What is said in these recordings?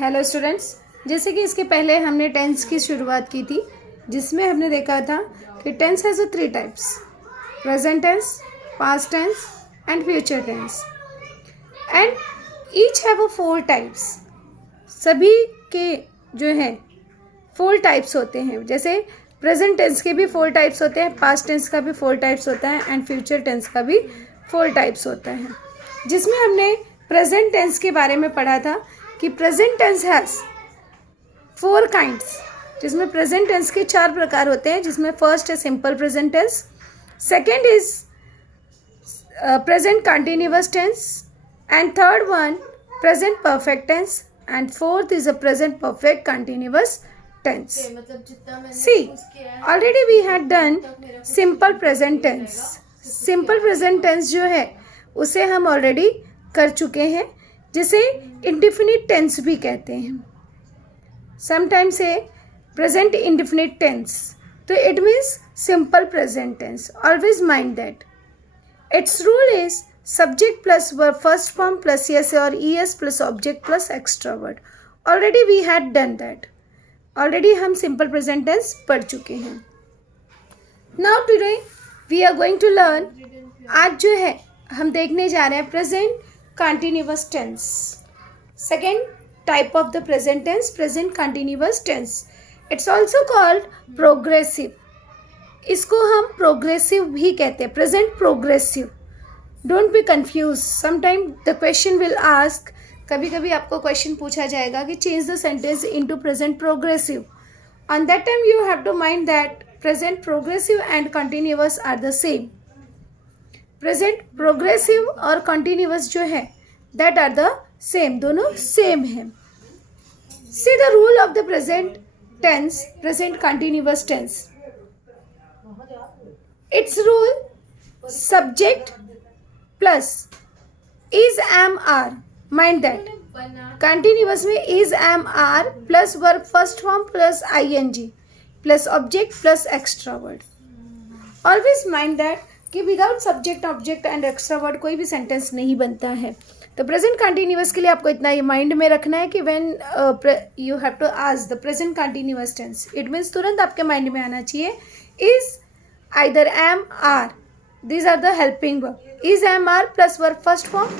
Hello students, जैसे कि इसके पहले हमने टेंस की शुरुआत की थी, जिसमें हमने देखा था कि tense has 3 types: present tense, past tense and future tense, and each have 4 types. सभी के जो है 4 टाइप्स होते हैं। जैसे प्रेजेंट टेंस के भी 4 टाइप्स होते हैं, पास्ट टेंस का भी 4 टाइप्स होता है एंड फ्यूचर टेंस का भी 4 टाइप्स होता है। जिसमें हमने प्रेजेंट टेंस के बारे में पढ़ा था कि प्रेजेंट टेंस हैज़ 4 काइंड्स, जिसमें प्रेजेंट टेंस के 4 प्रकार होते हैं। जिसमें फर्स्ट है simple present tense, second is present continuous tense, and third one present perfect tense, and fourth is a present perfect continuous tense. See, already we had done simple present tense. Simple present tense जो है उसे हम already कर चुके हैं, जिसे indefinite tense भी कहते हैं। Sometimes say present indefinite tense, तो it means simple present tense. Always mind that its rule is subject plus verb first form plus S और E S plus object plus extra word. Already we had done that. Already हम simple present tense पढ़ चुके हैं। Now today we are going to learn, आज जो है हम देखने जा रहे हैं present continuous tense. Second type of the present tense, present continuous tense. It's also called progressive. इसको हम प्रोग्रेसिव भी कहते हैं, present progressive. Don't be confuse, sometime the question will ask, कभी कभी आपको क्वेश्चन पूछा जाएगा कि change the sentence into present progressive. On that time you have to mind that present progressive and continuous are the same. Present progressive और continuous जो है that are the same, दोनों सेम है। See the rule of the present tense, present continuous tense. Its rule subject plus is am are. Mind that continuous में is am are plus verb first form plus I N G plus object plus extra word. Always mind that कि without subject object and extra word कोई भी sentence नहीं बनता है। तो present continuous के लिए आपको इतना ही माइंड में रखना है कि when you have to ask the present continuous tense, it means तुरंत आपके माइंड में आना चाहिए is either am are, these are the helping verb. Is am are plus verb first form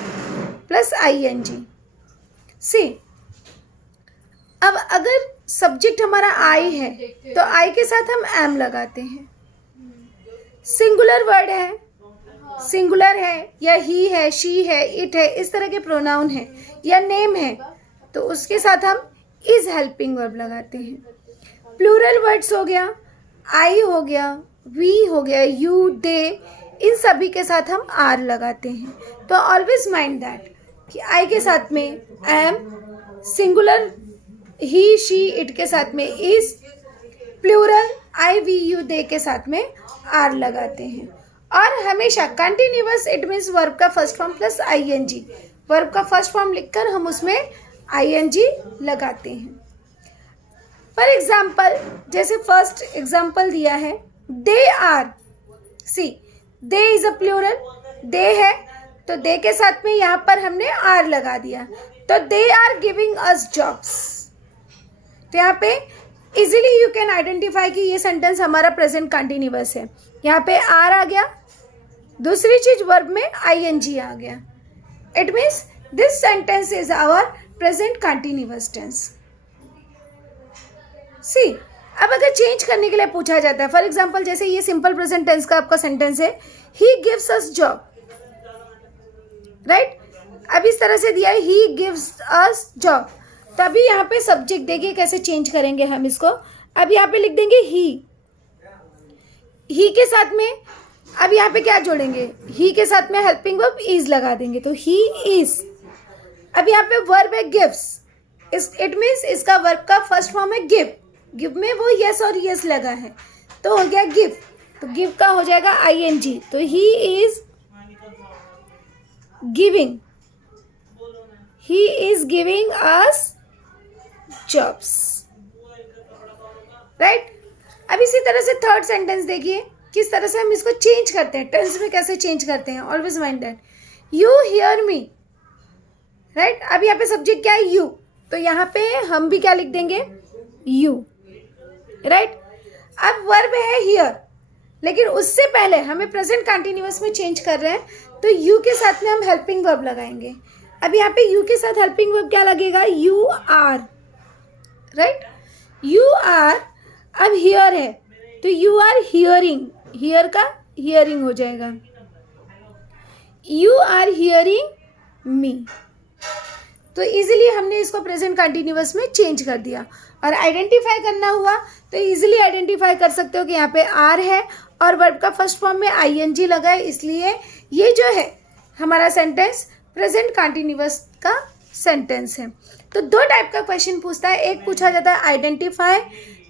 plus I N G. See, अब अगर subject हमारा आई है तो आई के साथ हम एम लगाते हैं। सिंगुलर वर्ड है, सिंगुलर है या ही है, शी है, इट है, इस तरह के प्रोनाउन है या नेम है, तो उसके साथ हम इज हेल्पिंग वर्ब लगाते हैं। प्लूरल वर्ड्स हो गया, आई हो गया, वी हो गया, यू, दे, इन सभी के साथ हम आर लगाते हैं। तो ऑलवेज माइंड दैट कि आई के साथ में am, singular he, she, it के साथ में is, plural I, we, you, they के साथ में आर लगाते हैं। और हमेशा कंटिन्यूअस, इट मीन्स वर्ब का first form plus ING. Verb का फर्स्ट फॉर्म लिखकर हम उसमें आईएनजी लगाते हैं। फॉर एग्जाम्पल, जैसे फर्स्ट एग्जाम्पल दिया है they are. See, they is a plural, they है तो दे के साथ में यहाँ पर हमने आर लगा दिया, तो they are giving us jobs. तो यहाँ पे इजीली यू कैन आइडेंटिफाई कि ये सेंटेंस हमारा प्रेजेंट कंटिन्यूअस है। यहाँ पे आर आ गया, दूसरी चीज वर्ब में आईएनजी आ गया। It means this sentence is our present continuous tense. See, अब अगर चेंज करने के लिए पूछा जाता है, फॉर एग्जाम्पल जैसे ये सिंपल प्रेजेंट टेंस का आपका सेंटेंस है, he gives us job, right. अब इस तरह से दिया है ही गिव्स अस जॉब, तभी यहाँ पे सब्जेक्ट देखिए कैसे चेंज करेंगे हम इसको। अब यहाँ पे लिख देंगे ही के साथ में, अब यहाँ पे क्या जोड़ेंगे, ही के साथ में हेल्पिंग वर्ब इज लगा देंगे, तो ही इज। अब यहाँ पे वर्ब है गिव्स, इट मीन्स इसका वर्ब का फर्स्ट फॉर्म है गिव। गिव में वो यस और यस लगा है तो हो गया गिव, तो गिव का हो जाएगा आईएनजी, तो he is giving, he is giving us jobs, right. अब इसी तरह से थर्ड सेंटेंस देखिए किस तरह से हम इसको चेंज करते हैं, टेंस में कैसे चेंज करते हैं। Always mind that you hear me, right. अब यहाँ पे सब्जेक्ट क्या है, यू, तो यहाँ पे हम भी क्या लिख देंगे, यू, राइट। अब वर्ब है हियर, लेकिन उससे पहले हमें प्रेजेंट कंटिन्यूअस में चेंज कर रहे हैं, तो यू के साथ में हम हेल्पिंग वर्ब लगाएंगे। अब यहाँ पे यू के साथ हेल्पिंग वर्ब क्या लगेगा, you are, right, you are. अब हियर है तो यू आर हियरिंग, हियर का हियरिंग हो जाएगा, यू आर हियरिंग मी। तो इजीली हमने इसको प्रेजेंट कंटिन्यूअस में चेंज कर दिया। और आइडेंटिफाई करना हुआ तो इजीली आइडेंटिफाई कर सकते हो कि यहाँ पे आर है और वर्ब का फर्स्ट फॉर्म में आईएनजी लगा है, इसलिए ये जो है हमारा सेंटेंस प्रेजेंट कंटिन्यूअस का सेंटेंस है। तो दो टाइप का क्वेश्चन पूछता है, एक पूछा जाता है आइडेंटिफाई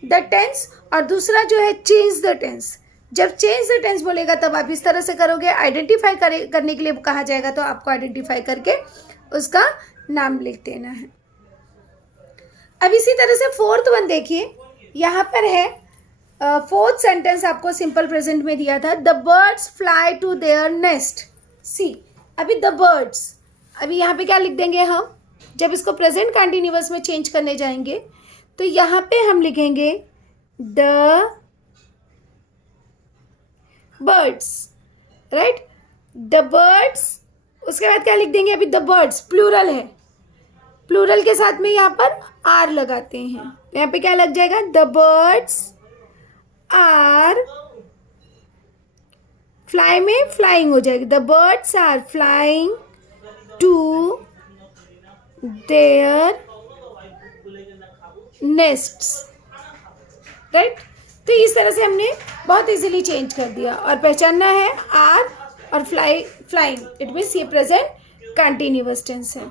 द टेंस और दूसरा जो है चेंज द टेंस। जब चेंज द टेंस बोलेगा तब आप इस तरह से करोगे, आइडेंटिफाई करने के लिए कहा जाएगा तो आपको आइडेंटिफाई करके उसका नाम लिख देना है। अब इसी तरह से फोर्थ वन देखिए, यहाँ पर है फोर्थ सेंटेंस आपको सिंपल प्रेजेंट में दिया था, the birds fly to their nest. See, अभी द बर्ड्स, अभी यहाँ पे क्या लिख देंगे हम, जब इसको प्रेजेंट कंटिन्यूअस में चेंज करने जाएंगे तो यहाँ पे हम लिखेंगे the birds, right, the birds. उसके बाद क्या लिख देंगे, अभी द बर्ड्स प्लूरल है, प्लूरल के साथ में यहाँ पर आर लगाते हैं, यहाँ पे क्या लग जाएगा, द बर्ड्स आर, फ्लाई में फ्लाइंग हो जाएगी, the birds are flying to their nests, right. तो इस तरह से हमने बहुत इजीली चेंज कर दिया और पहचानना है आर और फ्लाइंग, इट मीन्स ये प्रेजेंट कंटिन्यूअस टेंस है।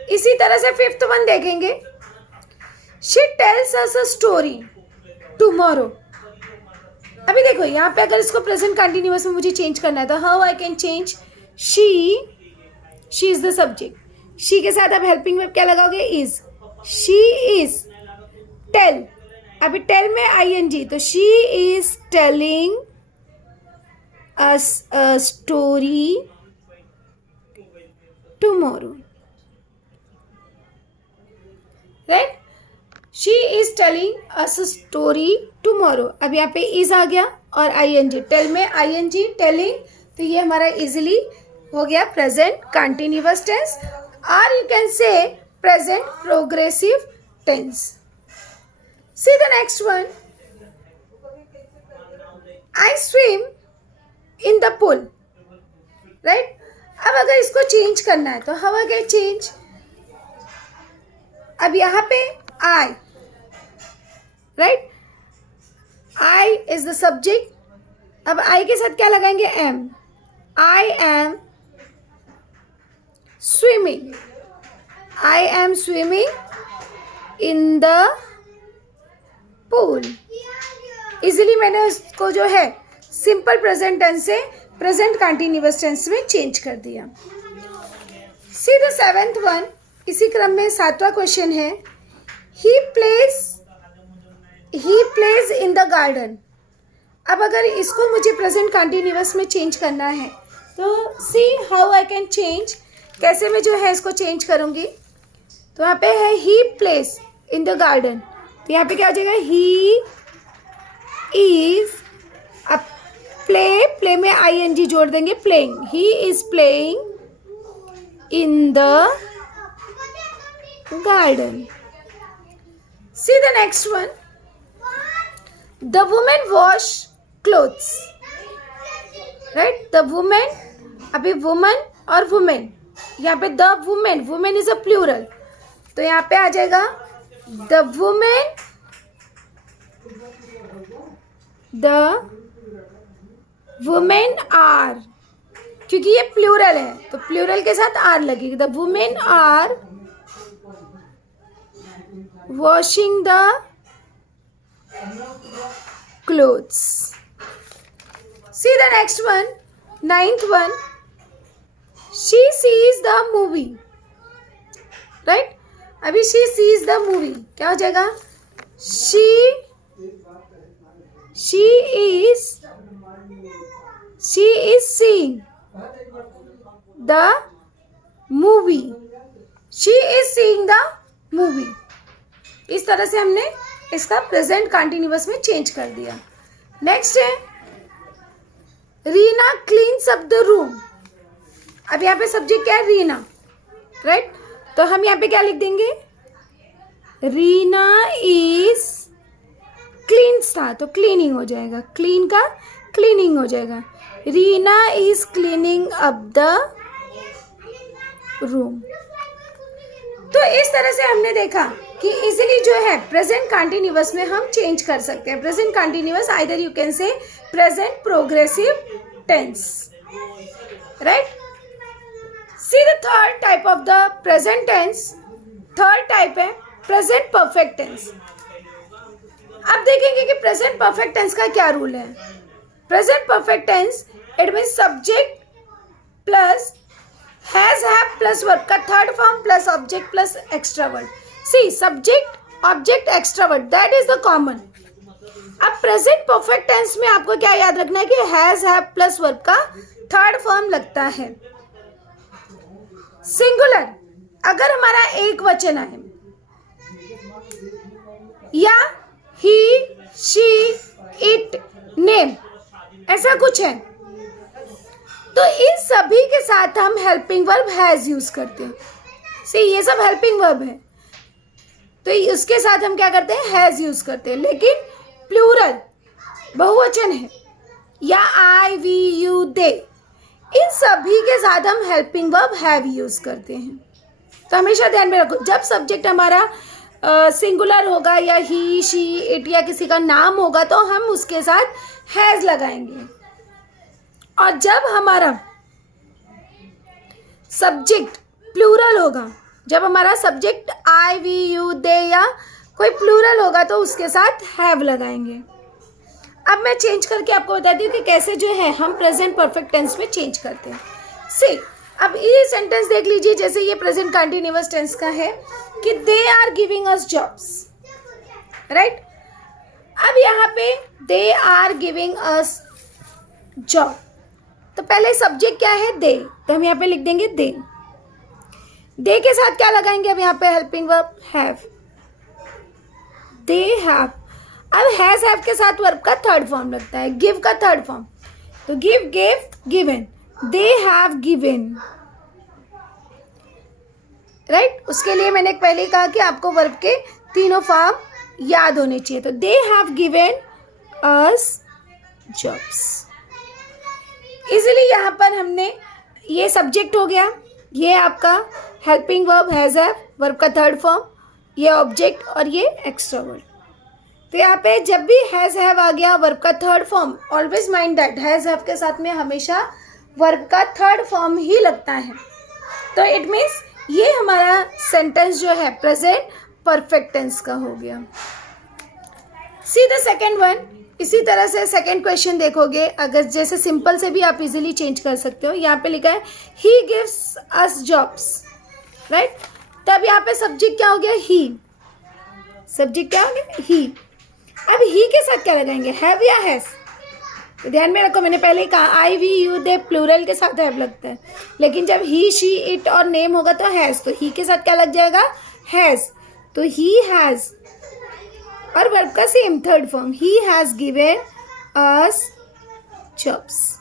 इसी तरह से फिफ्थ वन देखेंगे, she tells us a story tomorrow. अभी देखो यहाँ पे अगर इसको प्रेजेंट कंटिन्यूअस में मुझे चेंज करना है तो how I can change, she is the subject, she के साथ अब हेल्पिंग वर्ब क्या लगाओगे, इज, शी इज, टेल, अभी टेल में आईएनजी, तो she is telling us a story tomorrow, right, she is telling us a story tomorrow. अब यहाँ पे इज आ गया और आईएनजी, टेल में आईएनजी, टेलिंग, तो ये हमारा इजीली हो गया प्रेजेंट कंटिन्यूअस टेंस, और you can say present progressive tense. See the next one, I swim in the pool, right. अब अगर इसको चेंज करना है तो हाउ आई कैन चेंज, अब यहाँ पे I, right, I is the subject, अब आई के साथ क्या लगाएंगे, am, I am swimming, I am swimming in the pool. Easily मैंने उसको जो है सिंपल प्रेजेंट टेंस से प्रेजेंट कंटिन्यूअस टेंस में चेंज कर दिया। सी द सेवेंथ वन, इसी क्रम में सातवां क्वेश्चन है, he plays in the garden. अब अगर इसको मुझे प्रेजेंट कंटिन्यूअस में चेंज करना है तो see how I can change, कैसे मैं जो है इसको चेंज करूँगी, तो यहाँ पे है he plays in the garden, तो यहाँ पे क्या हो जाएगा, ही इज, अब प्ले में आईएनजी जोड़ देंगे, playing, he is playing in the garden. See the next one, the women wash clothes, right, the women, अभी वुमन और वुमेन, यहाँ पे the women, women is a plural, तो यहाँ पे आ जाएगा the women, the women are, क्योंकि ये प्लूरल है तो प्लूरल के साथ आर लगेगी, the women are washing the clothes. See the next one, ninth one, she sees the movie, right, अभी she sees the movie क्या हो जाएगा, she is seeing the movie, she is seeing the movie. इस तरह से हमने इसका present continuous में चेंज कर दिया। नेक्स्ट है Reena cleans up the room. अब यहाँ पे सब्जेक्ट क्या है? रीना, राइट? तो हम यहाँ पे क्या लिख देंगे? रीना इज क्लीन्स था तो क्लीनिंग हो जाएगा, क्लीन का क्लीनिंग हो जाएगा। Reena is cleaning up the room. तो इस तरह से हमने देखा कि इजीली जो है प्रेजेंट कंटिन्यूअस में हम चेंज कर सकते हैं। Present continuous either you can say present progressive tense, right? See the third type of the present tense. Third type है प्रेजेंट परफेक्ट टेंस। अब देखेंगे कि प्रेजेंट परफेक्ट टेंस का क्या रूल है। Present perfect tense it means subject plus has have plus verb का third form plus object plus extra word. See subject object extra word that is the common. अब present perfect tense में आपको क्या याद रखना है कि हैज हैव प्लस वर्ब का थर्ड फॉर्म लगता है। सिंगुलर अगर हमारा एक वचन है या ही शी इट नेम ऐसा कुछ है तो इन सभी के साथ हम हेल्पिंग वर्ब हैज यूज करते हैं। सी ये सब हेल्पिंग वर्ब है तो उसके साथ हम क्या करते हैं? हैज यूज करते हैं। लेकिन प्लूरल बहुवचन है या आई वी यू दे इन सभी के साथ हम हेल्पिंग वर्ब हैव यूज करते हैं। तो हमेशा ध्यान में रखो जब सब्जेक्ट हमारा सिंगुलर होगा या ही शी इट या किसी का नाम होगा तो हम उसके साथ हैज लगाएंगे, और जब हमारा सब्जेक्ट प्लूरल होगा, जब हमारा subject I we you they या कोई प्लूरल होगा तो उसके साथ हैव लगाएंगे। अब मैं चेंज करके आपको बताती हूँ कि कैसे जो है हम प्रेजेंट परफेक्ट टेंस में चेंज करते हैं। सी अब ये सेंटेंस देख लीजिए, जैसे ये प्रेजेंट कंटिन्यूअस टेंस का है कि they are giving us jobs, right? अब यहाँ पे they are giving us job, तो पहले सब्जेक्ट क्या है? दे, तो हम यहाँ पे लिख देंगे दे। दे के साथ क्या लगाएंगे? अब यहाँ पे helping verb have, they have. अब हैज हैव के साथ वर्ब का थर्ड फॉर्म लगता है, गिव का थर्ड फॉर्म, तो give gave given, they have given, right? उसके लिए मैंने पहले ही कहा कि आपको वर्ब के तीनों फॉर्म याद होने चाहिए। तो दे have given us jobs. Easily यहाँ पर हमने ये सब्जेक्ट हो गया, ये आपका helping verb has have, verb का थर्ड फॉर्म, ये ऑब्जेक्ट और ये एक्स्ट्रा वर्ड। तो यहाँ पे जब भी हैज हैव आ गया वर्ब का third form, always mind that has have के साथ में हमेशा वर्ब का थर्ड फॉर्म ही लगता है। तो इट मीन्स ये हमारा सेंटेंस जो है प्रेजेंट परफेक्ट टेंस का हो गया। See the second one. इसी तरह से सेकेंड क्वेश्चन देखोगे, अगर जैसे सिंपल से भी आप इजीली चेंज कर सकते हो। यहाँ पे लिखा है he gives us jobs, right? तब यहाँ पे सब्जेक्ट क्या हो गया? ही। सब्जेक्ट क्या हो गया? ही। अब ही के साथ क्या लगाएंगे? हैव या हैज? तो ध्यान में रखो, मैंने पहले ही कहा आई वी यू दे प्लूरल के साथ हैव लगता है, लेकिन जब ही शी इट और नेम होगा तो हैज, तो ही के साथ क्या लग जाएगा? हैज। तो ही हैज, और वर्ब का same third form, he has given us jobs.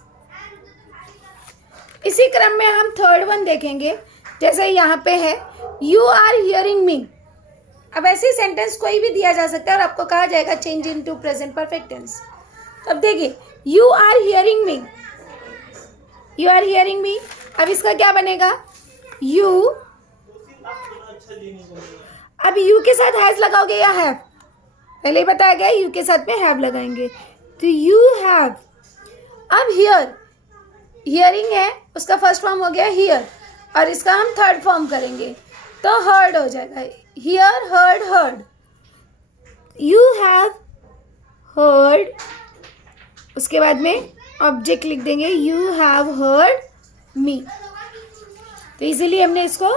इसी क्रम में हम थर्ड वन देखेंगे, जैसे यहाँ पे है यू आर हियरिंग मी। अब ऐसे सेंटेंस कोई भी दिया जा सकता है और आपको कहा जाएगा change into present perfect tense. तो अब देखिए you are hearing me, you are hearing me. अब इसका क्या बनेगा? यू। अब यू के साथ हैज लगाओगे या हैव? पहले ही बताया गया यू के साथ में हैव लगाएंगे, तो यू हैव। अब हियर, हियरिंग है, उसका फर्स्ट फॉर्म हो गया हियर, और इसका हम थर्ड फॉर्म करेंगे तो हर्ड हो जाएगा, here heard heard. You have heard, उसके बाद में ऑब्जेक्ट लिख देंगे यू हैव हर्ड मी। तो इजीली हमने इसको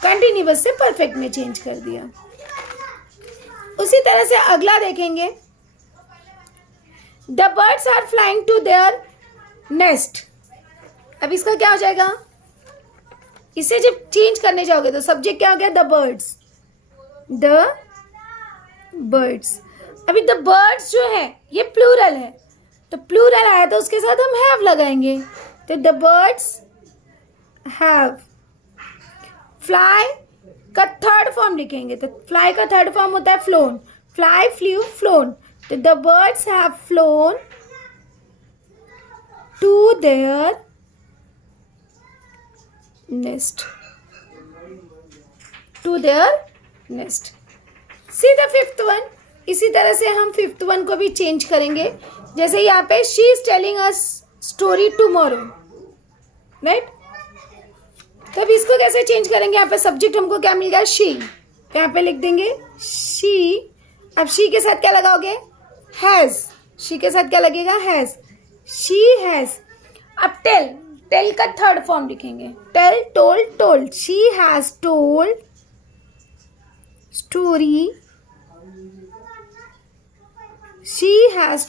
कंटिन्यूअस से परफेक्ट में चेंज कर दिया। उसी तरह से अगला देखेंगे, the birds are flying to their nest. अब इसका क्या हो जाएगा? इसे जब चेंज करने जाओगे तो सब्जेक्ट क्या हो गया? The birds, the birds. अभी द बर्ड्स जो है ये प्लूरल है, तो प्लूरल आया तो उसके साथ हम हैव लगाएंगे, तो द बर्ड्स हैव। फ्लाई का थर्ड फॉर्म लिखेंगे, तो फ्लाई का थर्ड फॉर्म होता है फ्लोन, फ्लाई, फ्लू, फ्लोन, तो the birds have flown to their nest, to their nest. See the fifth one. इसी तरह से हम फिफ्थ वन को भी चेंज करेंगे, जैसे यहाँ पे she is telling us story tomorrow, right. तो अब इसको कैसे चेंज करेंगे, यहाँ पे सब्जेक्ट हमको क्या मिल गया, शी, तो यहाँ पे लिख देंगे शी। अब शी के साथ क्या लगाओगे, हैज, शी के साथ क्या लगेगा, हैज, शी हैज। अब टेल, टेल का थर्ड फॉर्म लिखेंगे, tell, told, told, she has told story, she has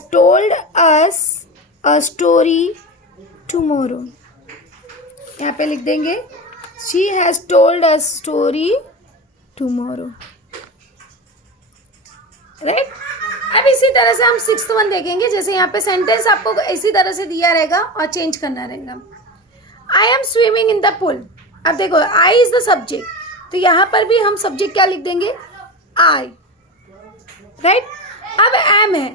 told us a story tomorrow। यहाँ पे लिख देंगे she has told us story tomorrow, right. अब इसी तरह से हम सिक्स्थ वन देखेंगे, जैसे यहाँ पे सेंटेंस आपको इसी तरह से दिया रहेगा और चेंज करना रहेगा। I am swimming in the pool। अब देखो I is the subject, तो यहाँ पर भी हम सब्जेक्ट क्या लिख देंगे, आई, राइट। अब एम है,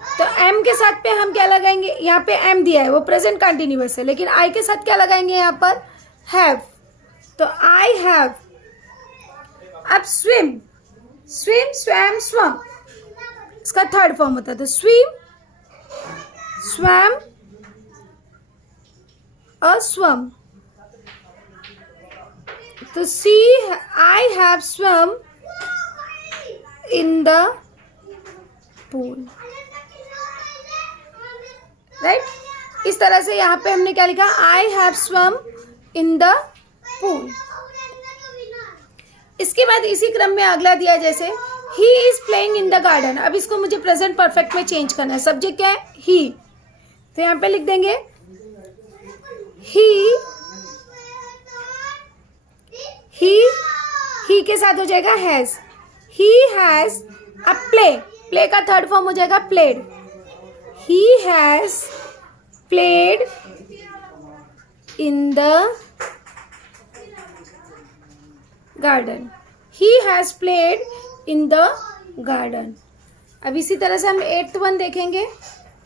तो एम के साथ पे हम क्या लगाएंगे, यहाँ पे एम दिया है वो प्रेजेंट कंटिन्यूअस है, लेकिन आई के साथ क्या लगाएंगे यहाँ पर, हैव, तो आई हैव। अब स्विम, स्विम, स्वैम, स्वम, इसका थर्ड फॉर्म होता है, तो स्विम, स्वैम और स्वम, तो see, I have swum in the pool, right. इस तरह से यहाँ पे हमने क्या लिखा, I have swum in the pool. इसके बाद इसी क्रम में अगला दिया, जैसे he is playing in the garden. अब इसको मुझे प्रेजेंट परफेक्ट में चेंज करना है, सब्जेक्ट क्या है, ही, तो यहाँ पे लिख देंगे ही के साथ हो जाएगा हैज, ही हैज। अब प्ले, प्ले का थर्ड फॉर्म हो जाएगा played, he has played in the garden, he has played in the garden. अब इसी तरह से हम एट्थ वन देखेंगे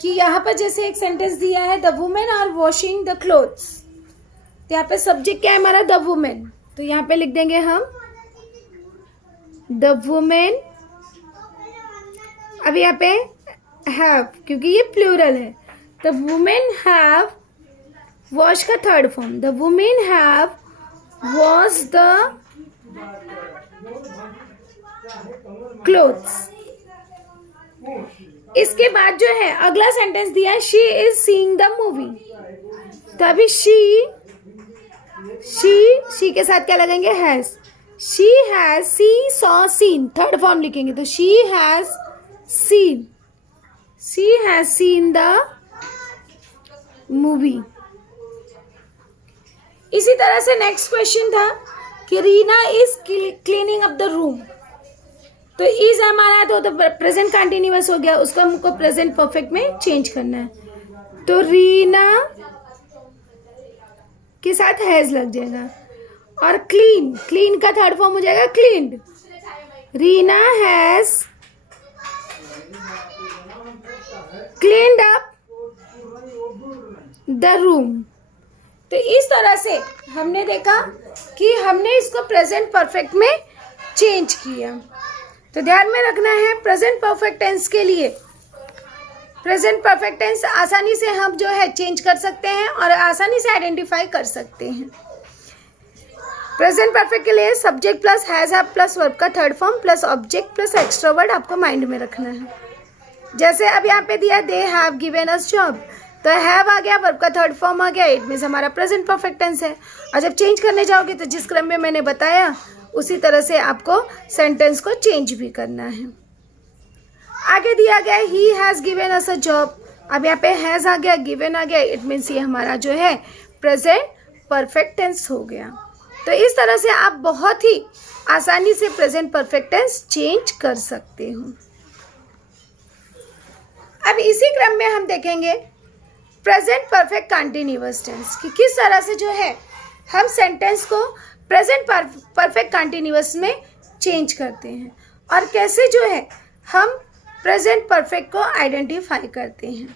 कि यहाँ पर जैसे एक सेंटेंस दिया है, the women are washing the clothes, तो यहाँ पे सब्जेक्ट क्या है हमारा, द वुमेन, तो यहाँ पे लिख देंगे हम द वुमेन। अब यहाँ पे हैव, क्योंकि ये प्लूरल है, द वुमेन हैव वॉश का third form, the women have wash the clothes. इसके बाद जो है अगला सेंटेंस दिया है, she is seeing the movie, तो अभी शी के साथ क्या लगेंगे, has, she has, see, saw, seen, third form लिखेंगे, तो she has seen, she has seen the movie. इसी तरह से नेक्स्ट क्वेश्चन था कि Reena is cleaning up the room, तो इज हमारा तो प्रेजेंट कंटिन्यूअस हो गया, उसको हमको प्रेजेंट परफेक्ट में चेंज करना है, तो रीना के साथ हैज लग जाएगा। और क्लीन, क्लीन का थर्ड फॉर्म हो जाएगा cleaned, Reena has cleaned up the room. तो इस तरह से हमने देखा कि हमने इसको प्रेजेंट परफेक्ट में चेंज किया। तो ध्यान में रखना है, प्रेजेंट परफेक्ट टेंस के लिए प्रेजेंट परफेक्ट टेंस आसानी से हम जो है चेंज कर सकते हैं और आसानी से आइडेंटिफाई कर सकते हैं। प्रेजेंट परफेक्ट के लिए subject plus has have plus verb का third form plus object plus extra word आपको माइंड में रखना है। जैसे अब यहाँ पे दिया they have given us job, तो हैव आ गया, वर्ब का थर्ड फॉर्म आ गया, इट मीन्स हमारा प्रेजेंट परफेक्ट टेंस है। और जब चेंज करने जाओगे तो जिस क्रम में मैंने बताया उसी तरह से आपको सेंटेंस को चेंज भी करना है। आगे दिया गया he has given us a job, अब यहाँ पे हैज़ आ गया, गिवन आ गया, इट मीन्स ये हमारा जो है प्रेजेंट परफेक्ट टेंस हो गया। तो इस तरह से आप बहुत ही आसानी से प्रेजेंट परफेक्ट टेंस चेंज कर सकते हो। अब इसी क्रम में हम देखेंगे प्रेजेंट परफेक्ट कंटिन्यूअस टेंस कि किस तरह से जो है हम सेंटेंस को प्रेजेंट परफेक्ट कंटिन्यूअस में चेंज करते हैं और कैसे जो है हम प्रेजेंट परफेक्ट को आइडेंटिफाई करते हैं।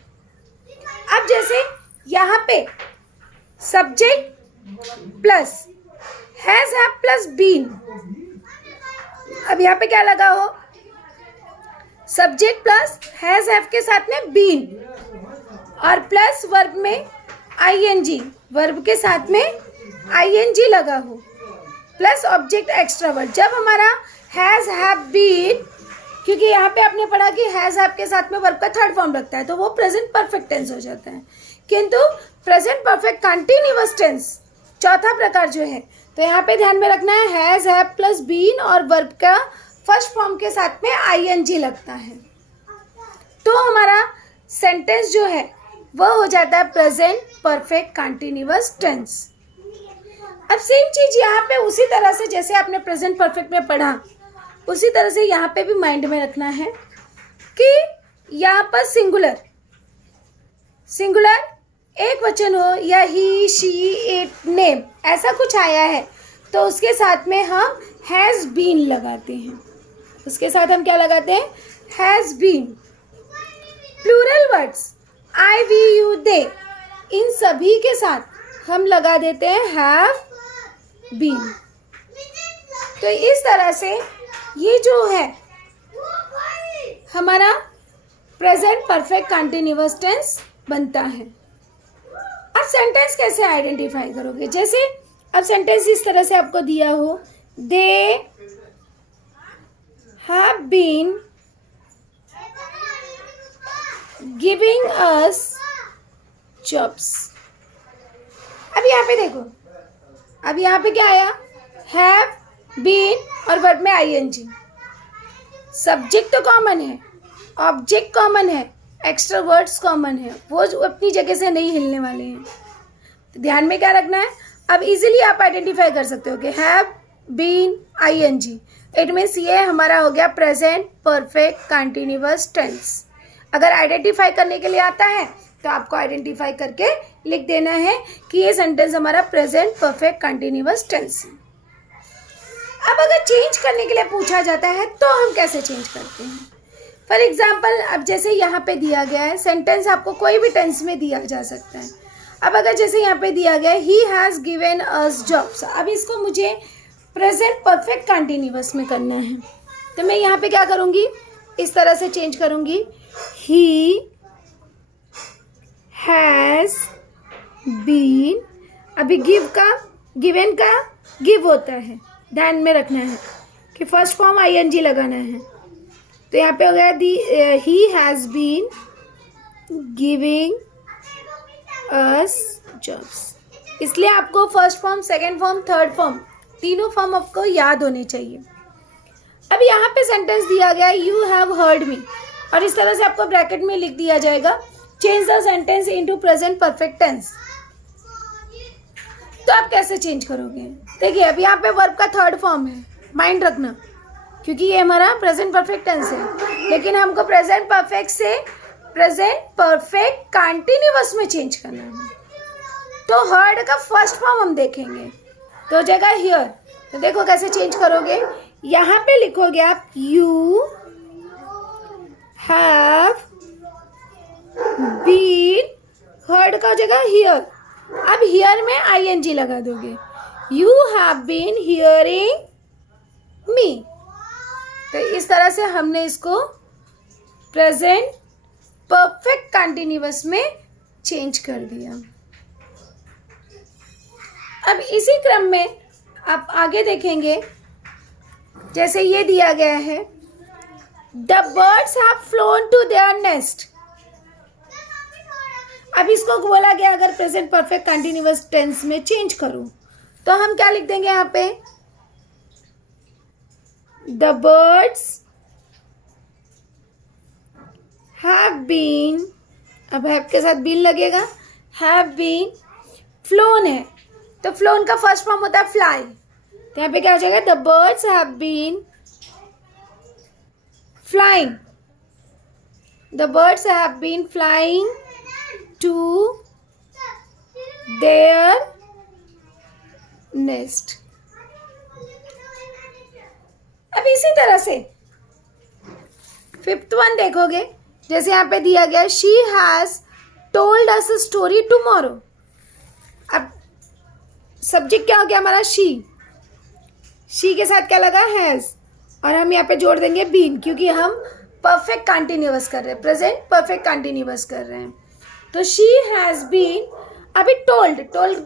अब जैसे यहाँ पे subject plus has have plus been, अब यहाँ पे क्या लगा हो, सब्जेक्ट प्लस हैज हैव के साथ में बीन और प्लस वर्ब में आईएनजी, वर्ब के साथ में आईएनजी लगा हो प्लस ऑब्जेक्ट एक्स्ट्रा वर्ड। जब हमारा हैज हैव बीन, क्योंकि यहाँ पे आपने पढ़ा कि हैज हैव के साथ में वर्ब का थर्ड फॉर्म लगता है तो वो प्रेजेंट परफेक्ट टेंस हो जाता है, किंतु प्रेजेंट परफेक्ट कंटिन्यूअस टेंस चौथा प्रकार जो है, तो यहाँ पे ध्यान में रखना है हैज हैव प्लस बीन और वर्ब का फर्स्ट फॉर्म के साथ में आईएनजी लगता है, तो हमारा सेंटेंस जो है वह हो जाता है प्रेजेंट परफेक्ट कंटिन्यूअस टेंस। अब सेम चीज यहाँ पे उसी तरह से जैसे आपने प्रेजेंट परफेक्ट में पढ़ा उसी तरह से यहाँ पे भी माइंड में रखना है कि यहाँ पर सिंगुलर एक वचन हो या ही शी इट नेम ऐसा कुछ आया है तो उसके साथ में हम हैज बीन लगाते हैं, उसके साथ हम क्या लगाते हैं, has been. Plural words I we you they, इन सभी के साथ हम लगा देते हैं हैव बीन। तो इस तरह से ये जो है हमारा प्रेजेंट परफेक्ट कंटिन्यूअस टेंस बनता है। अब सेंटेंस कैसे आइडेंटिफाई करोगे, जैसे अब सेंटेंस इस तरह से आपको दिया हो, they have been giving us jobs. अब यहाँ पे देखो, अब यहाँ पे क्या आया, हैव बीन और वर्ब में आईएनजी। सब्जेक्ट तो कॉमन है, ऑब्जेक्ट कॉमन है, एक्स्ट्रा वर्ड्स कॉमन है, वो अपनी जगह से नहीं हिलने वाले हैं। तो ध्यान में क्या रखना है, अब इजीली आप आइडेंटिफाई कर सकते हो कि have been I N G, it means ये हमारा हो गया प्रेजेंट परफेक्ट कंटिन्यूअस टेंस। अगर आइडेंटिफाई करने के लिए आता है तो आपको आइडेंटिफाई करके लिख देना है कि ये सेंटेंस हमारा प्रेजेंट परफेक्ट कंटिन्यूअस टेंस है। अब अगर चेंज करने के लिए पूछा जाता है तो हम कैसे चेंज करते हैं। फॉर एग्जाम्पल, अब जैसे यहाँ पे दिया गया है, सेंटेंस आपको कोई भी टेंस में दिया जा सकता है। अब अगर जैसे यहाँ पे दिया गया है he has given us jobs, अब इसको मुझे प्रेजेंट परफेक्ट कंटिन्यूअस में करना है तो मैं यहाँ पे क्या करूँगी, इस तरह से चेंज करूँगी, ही हैज़ बीन। अभी गिवन का गिव होता है, ध्यान में रखना है कि फर्स्ट फॉर्म आईएनजी लगाना है। तो यहाँ पे हो गया he has been giving us jobs. इसलिए आपको first form, second form, third form, तीनों फॉर्म आपको याद होने चाहिए। अब यहाँ पे सेंटेंस दिया गया यू हैव हर्ड मी और इस तरह से आपको ब्रैकेट में लिख दिया जाएगा change the sentence into present perfect tense. तो आप कैसे चेंज करोगे, देखिए अब यहाँ पे वर्ब का थर्ड फॉर्म है, माइंड रखना, क्योंकि ये हमारा प्रेजेंट परफेक्ट टेंस है, लेकिन हमको प्रेजेंट परफेक्ट से प्रेजेंट परफेक्ट कंटिन्यूअस में चेंज करना है। तो हर्ड का फर्स्ट फॉर्म हम देखेंगे तो हो जाएगा हियर। तो देखो कैसे चेंज करोगे, यहाँ पे लिखोगे आप यू हैव बीन, हर्ड का हो जाएगा हियर। अब हियर में आईएनजी लगा दोगे, you have been hearing me. तो इस तरह से हमने इसको प्रेजेंट परफेक्ट कंटिन्यूअस में चेंज कर दिया। अब इसी क्रम में आप आगे देखेंगे, जैसे ये दिया गया है the birds have flown to their nest. अब इसको बोला गया अगर प्रेजेंट परफेक्ट कंटिन्यूअस टेंस में चेंज करूं तो हम क्या लिख देंगे यहाँ पे, द बर्ड्स हैव बीन, अब हैव के साथ बीन लगेगा, हैव बीन फ्लोन है, तो फ्लोन का फर्स्ट फॉर्म होता है फ्लाई, तो यहाँ पे क्या हो जाएगा, the birds have been flying, the birds have been flying to their nest. अब इसी तरह से फिफ्थ वन देखोगे, जैसे यहाँ पे दिया गया she has told us a story tomorrow. अब सब्जेक्ट क्या हो गया हमारा, शी के साथ क्या लगा, हैज, और हम यहाँ पे जोड़ देंगे बीन, क्योंकि हम परफेक्ट कंटिन्यूअस कर रहे हैं, प्रेजेंट परफेक्ट कंटिन्यूअस कर रहे हैं। तो शी हैज बीन, अभी टोल्ड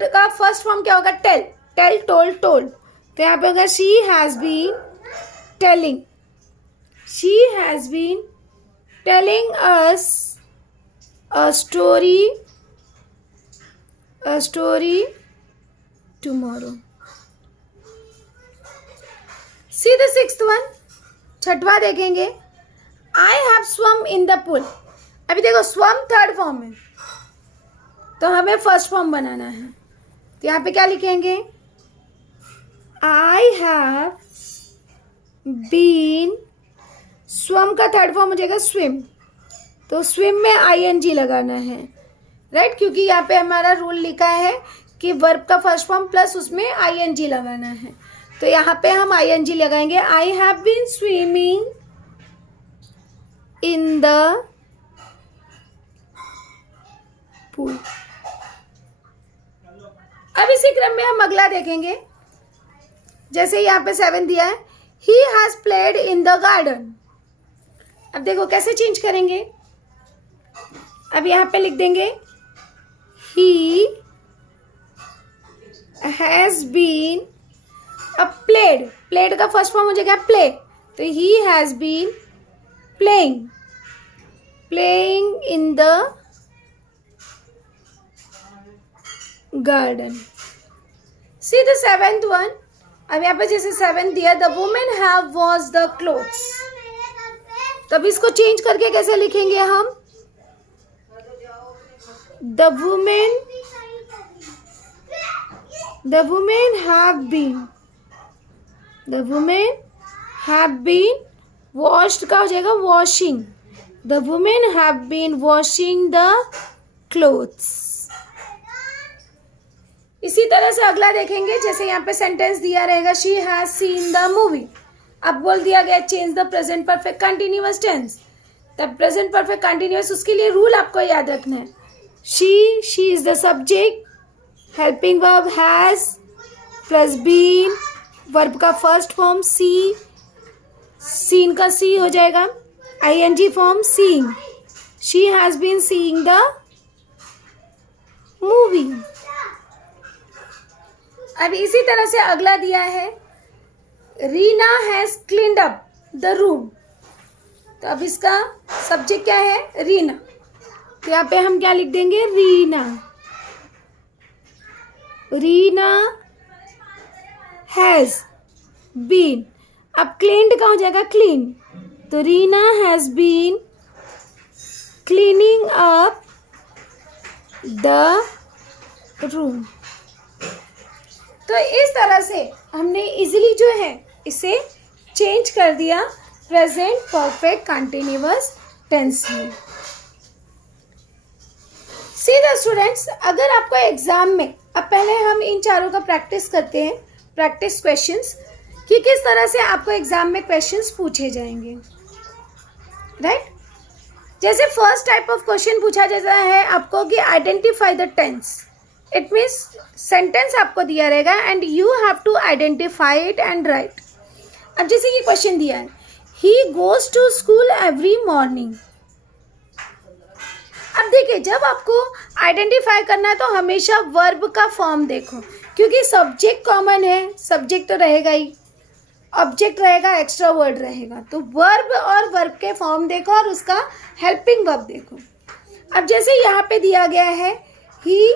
का फर्स्ट फॉर्म क्या होगा, टेल, टोल्ड, तो यहाँ पे होगा she has been telling, she has been telling us a story tomorrow. See the sixth one, छठवा देखेंगे, I have swum in the pool। अभी देखो swum थर्ड फॉर्म है, तो हमें फर्स्ट फॉर्म बनाना है, तो यहाँ पे क्या लिखेंगे, I have been, स्वम का थर्ड फॉर्म हो जाएगा स्विम, तो स्विम में ing लगाना है, राइट, क्योंकि यहाँ पे हमारा रूल लिखा है कि वर्ब का फर्स्ट फॉर्म प्लस उसमें ing लगाना है, तो यहाँ पे हम ing लगाएंगे। I have been swimming in the pool. अब इसी क्रम में हम अगला देखेंगे, जैसे यहाँ पे 7 दिया है, he has played in the garden. अब देखो कैसे चेंज करेंगे, अब यहाँ पे लिख देंगे ही हैज बीन, अब प्लेड का फर्स्ट फॉर्म हो जाएगा प्ले, तो he has been playing in the garden. See the seventh one, अब यहाँ पे जैसे 7 दिया, the women have wash the clothes, तब इसको चेंज करके कैसे लिखेंगे हम, the women have been washed का हो जाएगा washing, the women have been washing the clothes. इसी तरह से अगला देखेंगे, जैसे यहाँ पे सेंटेंस दिया रहेगा she has seen the movie, अब बोल दिया गया change the present perfect continuous tense, तब प्रेजेंट परफेक्ट कंटिन्यूअस, उसके लिए रूल आपको याद रखना है, she is the subject, helping verb has plus been, verb का फर्स्ट फॉर्म सीन का सी हो जाएगा, ing form seeing, she has been seeing the movie. अब इसी तरह से अगला दिया है, Reena has cleaned up the room, तो अब इसका सब्जेक्ट क्या है, रीना, तो यहाँ पे हम क्या लिख देंगे, रीना हैज बीन, अब क्लीन्ड का हो जाएगा क्लीन, तो Reena has been cleaning up the room. तो इस तरह से हमने इजीली जो है इसे चेंज कर दिया प्रेजेंट परफेक्ट कंटिन्यूअस टेंस में। सी द स्टूडेंट्स, अगर आपको एग्जाम में, अब पहले हम इन चारों का प्रैक्टिस करते हैं, प्रैक्टिस क्वेश्चंस, कि किस तरह से आपको एग्जाम में क्वेश्चंस पूछे जाएंगे, राइट। जैसे फर्स्ट टाइप ऑफ क्वेश्चन पूछा जाता है आपको कि identify the tense, it means sentence आपको दिया रहेगा and you have to identify it and right. अब जैसे कि क्वेश्चन दिया है, he goes to school every morning. अब देखिए, जब आपको आइडेंटिफाई करना है तो हमेशा वर्ब का फॉर्म देखो, क्योंकि सब्जेक्ट कॉमन है, सब्जेक्ट तो रहेगा ही, ऑब्जेक्ट रहेगा, एक्स्ट्रा वर्ड रहेगा, तो वर्ब और वर्ब के फॉर्म देखो और उसका हेल्पिंग वर्ब देखो। अब जैसे यहाँ पे दिया गया है he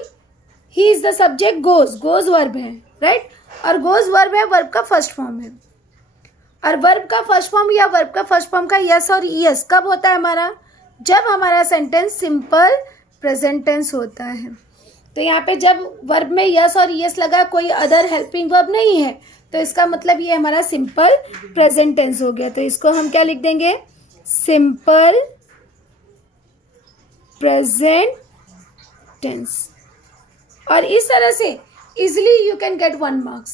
is the subject, goes verb है, राइट, और गोज वर्ब है, वर्ब का फर्स्ट फॉर्म है, और वर्ब का फर्स्ट फॉर्म या वर्ब का फर्स्ट फॉर्म का यस और यस कब होता है हमारा, जब हमारा सेंटेंस सिंपल प्रेजेंट टेंस होता है। तो यहाँ पे जब वर्ब में यस और यस लगा, कोई अदर हेल्पिंग वर्ब नहीं है, तो इसका मतलब ये हमारा सिंपल प्रेजेंट टेंस हो गया। तो इसको हम क्या लिख देंगे, सिंपल प्रेजेंट टेंस। और इस तरह से easily you can get 1 marks.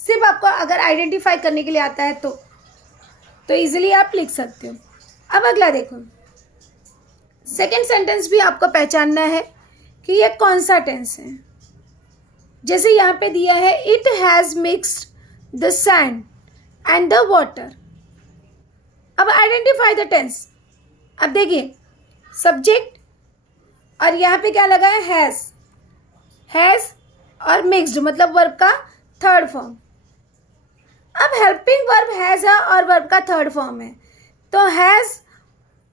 सिर्फ आपको अगर आइडेंटिफाई करने के लिए आता है तो इजिली आप लिख सकते हो। अब अगला देखो, सेकेंड सेंटेंस भी आपको पहचानना है कि ये कौन सा टेंस है। जैसे यहाँ पे दिया है, it has mixed the sand and the water. अब आइडेंटिफाई द टेंस। अब देखिए, सब्जेक्ट और यहाँ पे क्या लगा है, हैज़ और मिक्स्ड मतलब वर्ब का थर्ड फॉर्म। अब हेल्पिंग वर्ब हैज़ है और वर्ब का थर्ड फॉर्म है, तो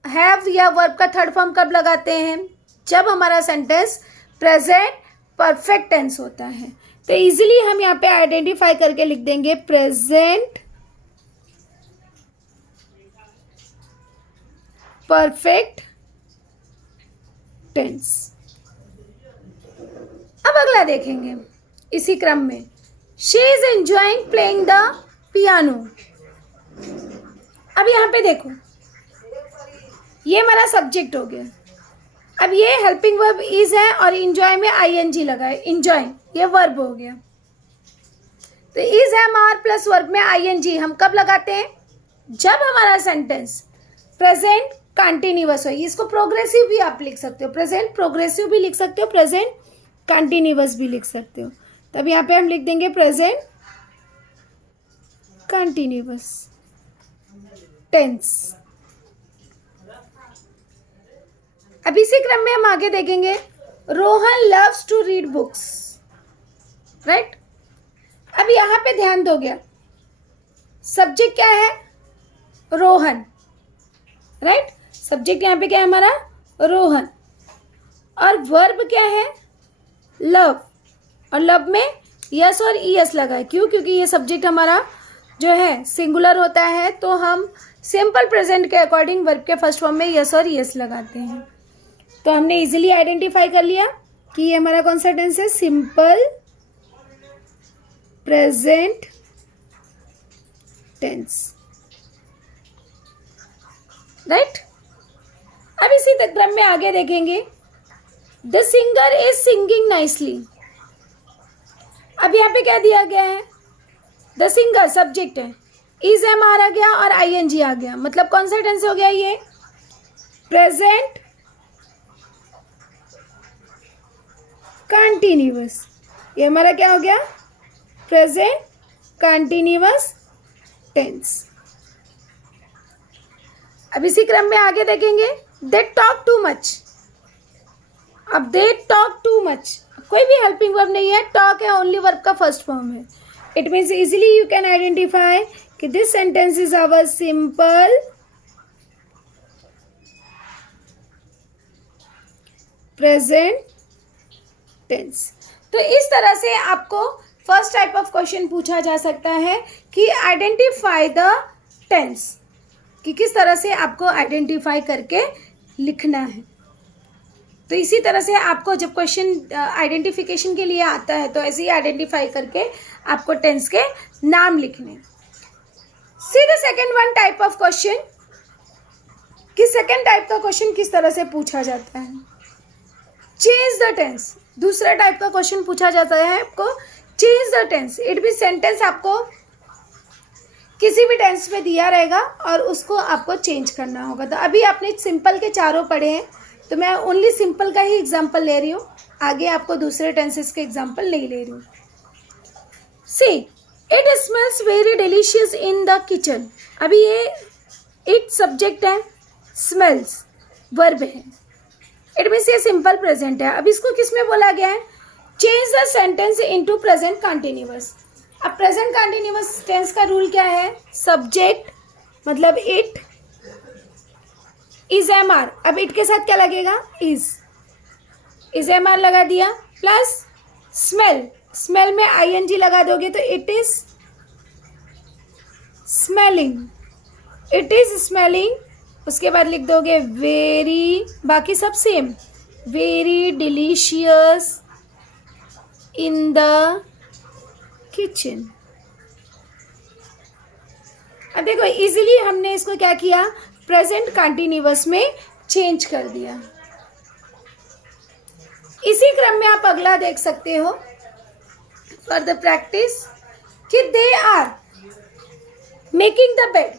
हैव या वर्ब का थर्ड फॉर्म कब लगाते हैं, जब हमारा सेंटेंस प्रेजेंट परफेक्ट टेंस होता है। तो इजीली हम यहाँ पे आइडेंटिफाई करके लिख देंगे प्रेजेंट परफेक्ट टेंस। अब अगला देखेंगे इसी क्रम में, she is enjoying playing the piano. अब यहाँ पे देखो, ये हमारा सब्जेक्ट हो गया। अब ये हेल्पिंग वर्ब इज है और इंजॉय में आईएनजी लगा है, इंजॉय ये वर्ब हो गया। तो is am are plus verb में आईएनजी हम कब लगाते हैं, जब हमारा सेंटेंस प्रेजेंट कंटिन्यूअस हो। इसको प्रोग्रेसिव भी आप लिख सकते हो, प्रेजेंट प्रोग्रेसिव भी लिख सकते हो, प्रेजेंट कंटिन्यूअस भी लिख सकते हो। तब यहाँ पे हम लिख देंगे प्रेजेंट कंटिन्यूअस टेंस। अब इसी क्रम में हम आगे देखेंगे, Rohan loves to read books, right. अब यहाँ पे ध्यान दोगे, सब्जेक्ट क्या है, रोहन, राइट। सब्जेक्ट यहाँ पे क्या है हमारा, रोहन, और वर्ब क्या है, लव। और लव में यस और ईएस लगा है, क्यों, क्योंकि ये सब्जेक्ट हमारा जो है सिंगुलर होता है, तो हम सिंपल प्रेजेंट के अकॉर्डिंग वर्ब के फर्स्ट फॉर्म में यस और ईएस लगाते हैं। तो हमने इजीली आइडेंटिफाई कर लिया कि ये हमारा कौन सा टेंस है, सिंपल प्रेजेंट टेंस, राइट। अब इसी क्रम में आगे देखेंगे, the singer is singing nicely. अब यहाँ पे क्या दिया गया है, द सिंगर सब्जेक्ट है, इज एम आर आ गया और आईएनजी आ गया, मतलब कौन सा टेंस हो गया, ये प्रेजेंट कंटिन्यूअस। ये हमारा क्या हो गया, प्रेजेंट कंटिन्यूअस टेंस। अब इसी क्रम में आगे देखेंगे, दे टॉक टू मच। अब दे टॉक टू मच, कोई भी हेल्पिंग वर्ब नहीं है, टॉक है, ओनली वर्ब का फर्स्ट फॉर्म है। It means easily you can identify कि this sentence is our simple present tense. तो इस तरह से आपको फर्स्ट टाइप ऑफ क्वेश्चन पूछा जा सकता है कि आइडेंटिफाई द टेंस, कि किस तरह से आपको आइडेंटिफाई करके लिखना है। तो इसी तरह से आपको जब क्वेश्चन आइडेंटिफिकेशन के लिए आता है, तो ऐसे ही आइडेंटिफाई करके आपको टेंस के नाम लिखने। See the second one type of question, कि सेकेंड टाइप का क्वेश्चन किस तरह से पूछा जाता है, चेंज द टेंस। दूसरा टाइप का क्वेश्चन पूछा जाता है आपको, चेंज द टेंस। इट भी सेंटेंस आपको किसी भी टेंस में दिया रहेगा और उसको आपको चेंज करना होगा। तो अभी आपने सिंपल के चारों पढ़े हैं, तो मैं ओनली सिंपल का ही एग्जाम्पल ले रही हूँ, आगे आपको दूसरे टेंसेस के एग्जाम्पल नहीं ले रही हूँ। See it smells very delicious in the kitchen. अभी ये इट सब्जेक्ट है, स्मेल्स वर्ब है, इट मीन्स ये सिंपल प्रेजेंट है। अब इसको किस में बोला गया है, change the sentence into present continuous. अब प्रेजेंट कंटिन्यूअस टेंस का रूल क्या है, सब्जेक्ट मतलब इट, इज एम आर। अब इट के साथ क्या लगेगा, इज एम आर लगा दिया, प्लस स्मेल, स्मेल में आईएनजी लगा दोगे तो it is smelling, it is smelling. उसके बाद लिख दोगे वेरी, बाकी सब same, very delicious in the kitchen. अब देखो इजीली हमने इसको क्या किया, प्रेजेंट कंटिन्यूअस में चेंज कर दिया. इसी क्रम में आप अगला देख सकते हो फॉर द प्रैक्टिस कि they are making the bed,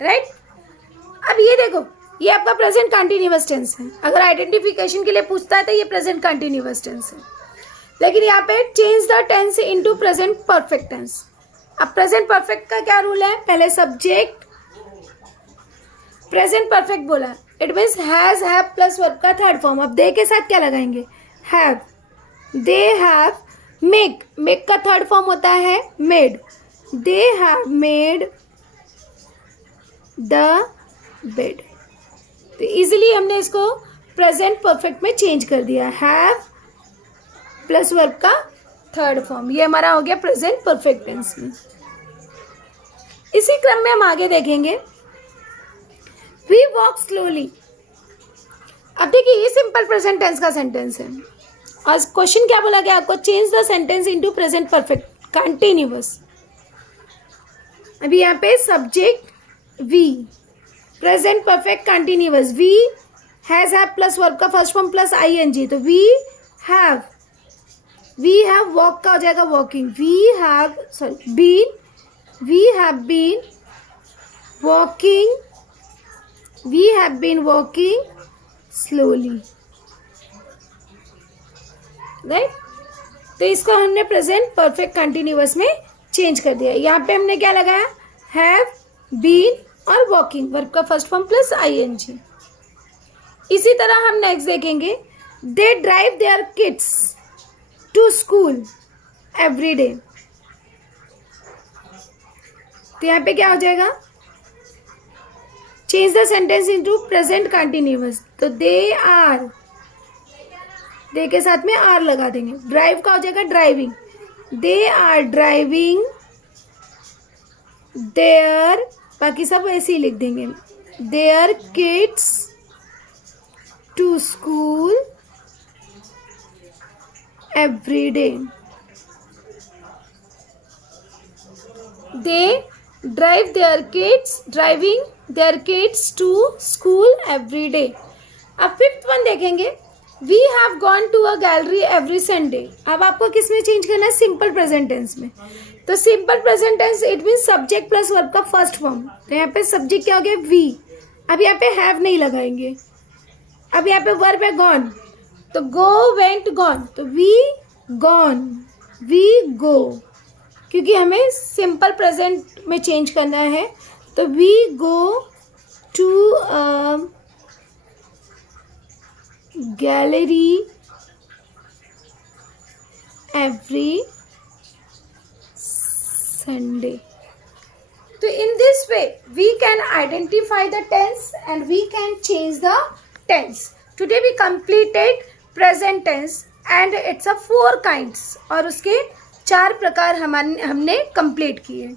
right. अब ये देखो, ये आपका प्रेजेंट कंटिन्यूअस टेंस है. अगर आइडेंटिफिकेशन के लिए पूछता है तो ये प्रेजेंट कंटिन्यूअस टेंस है. लेकिन यहाँ पे change the tense into present perfect tense. अब प्रेजेंट परफेक्ट का क्या रूल है, पहले सब्जेक्ट प्रेजेंट परफेक्ट बोला, it means has have plus verb का थर्ड फॉर्म. अब दे के साथ क्या लगाएंगे, have. They have make, make का थर्ड फॉर्म होता है made. They have made the bed. तो इजीली हमने इसको प्रेजेंट परफेक्ट में चेंज कर दिया. हैव प्लस वर्ब का थर्ड फॉर्म, ये हमारा हो गया प्रेजेंट परफेक्ट टेंस में. इसी क्रम में हम आगे देखेंगे वी वॉक स्लोली. अब देखिए ये सिंपल प्रेजेंट टेंस का सेंटेंस है और क्वेश्चन क्या बोला गया आपको, change the sentence into present perfect continuous. अभी यहाँ पे subject we, present perfect continuous. We has have plus verb का फर्स्ट फॉर्म प्लस आईएनजी, तो वी हैव वॉक का हो जाएगा walking. We have been walking slowly, right. तो इसको हमने प्रेजेंट परफेक्ट कंटिन्यूअस में चेंज कर दिया. यहाँ पे हमने क्या लगाया, हैव बीन और वॉकिंग, वर्ब का फर्स्ट फॉर्म प्लस आईएनजी. इसी तरह हम नेक्स्ट देखेंगे they drive their kids to school every day. तो यहाँ पे क्या हो जाएगा, change the sentence into present continuous. तो दे आर, दे के साथ में आर लगा देंगे. ड्राइव का हो जाएगा driving. They are driving their, बाकी सब ऐसे ही लिख देंगे, their kids to school every day. They drive their kids, driving their kids to school every day. अब फिफ्थ वन देखेंगे, we have gone to a gallery every Sunday. अब आपको किस में चेंज करना है, सिंपल प्रेजेंट टेंस में. तो simple present tense it mean subject plus verb का फर्स्ट फॉर्म. तो यहाँ पे सब्जेक्ट क्या हो गया, वी. अब यहाँ पे हैव नहीं लगाएंगे. अब यहाँ पे वर्ब है गॉन, तो गो वेंट गॉन, तो वी गॉन, वी गो, क्योंकि हमें सिंपल प्रेजेंट में चेंज करना है. तो we go to gallery every Sunday. तो in this way we can identify the tense and we can change the tense. Today we completed present tense and it's a 4 kinds और उसके 4 प्रकार हमने complete किए.